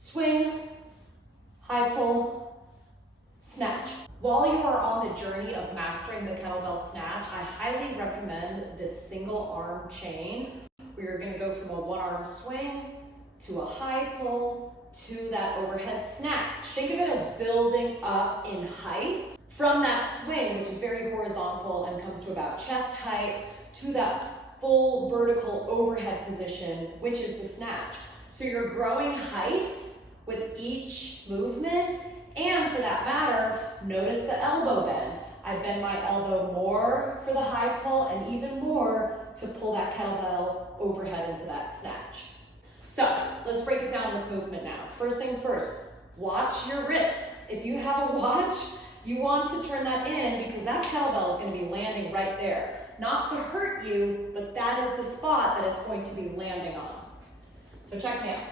swing, high pull, snatch. While you are on the journey of mastering the kettlebell snatch, I highly recommend this single arm chain where you're going to go from a one arm swing to a high pull to that overhead snatch. Think of it as building up in height from that swing, which is very horizontal and comes to about chest height, to that full vertical overhead position, which is the snatch. So you're growing height with each movement, and for that matter, notice the elbow bend. I bend my elbow more for the high pull and even more to pull that kettlebell overhead into that snatch. So let's break it down with movement now. First things first, watch your wrist. If you have a watch, you want to turn that in because that kettlebell is going to be landing right there. Not to hurt you, but that is the spot that it's going to be landing on. So check me out.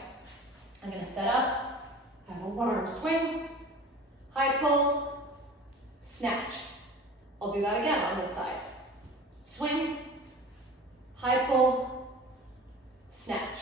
I'm going to set up, I have a one arm swing, high pull, snatch. I'll do that again on this side. Swing, high pull, snatch.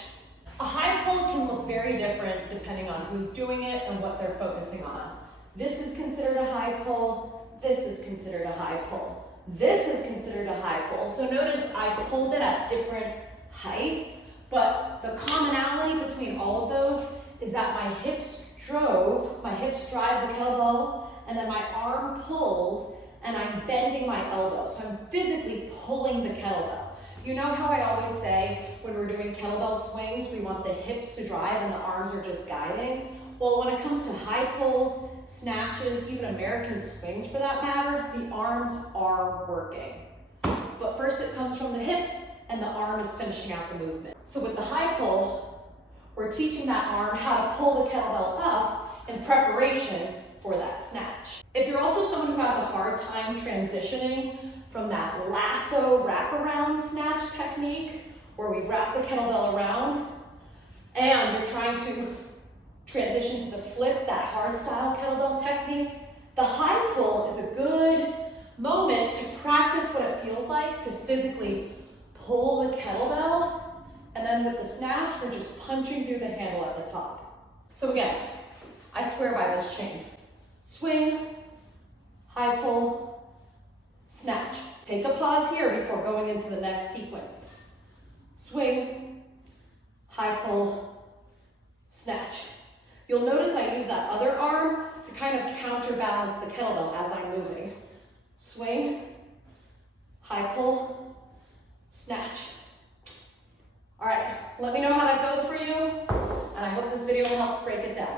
A high pull can look very different depending on who's doing it and what they're focusing on. This is considered a high pull, this is considered a high pull. This is considered a high pull. So notice I pulled it at different heights, but the commonality between all of those is that my hips drive the kettlebell, and then my arm pulls, and I'm bending my elbow. So I'm physically pulling the kettlebell. You know how I always say when we're doing kettlebell swings, we want the hips to drive and the arms are just guiding? Well, when it comes to high pulls, snatches, even American swings for that matter, the arms are working. But first it comes from the hips and the arm is finishing out the movement. So with the high pull, we're teaching that arm how to pull the kettlebell up in preparation for that snatch. If you're also someone who has a hard time transitioning from that lasso wraparound snatch technique, where we wrap the kettlebell around, and you're trying to transition to the flip, that hardstyle kettlebell technique, the high pull is a good moment to practice what it feels like to physically pull the kettlebell, and then with the snatch, we're just punching through the handle at the top. So again, I swear by this chain. Swing, high pull, snatch. Take a pause here before going into the next sequence. Swing, high pull, snatch. You'll notice I use that other arm to kind of counterbalance the kettlebell as I'm moving. Swing, high pull, snatch. All right, let me know how that goes for you, and I hope this video helps break it down.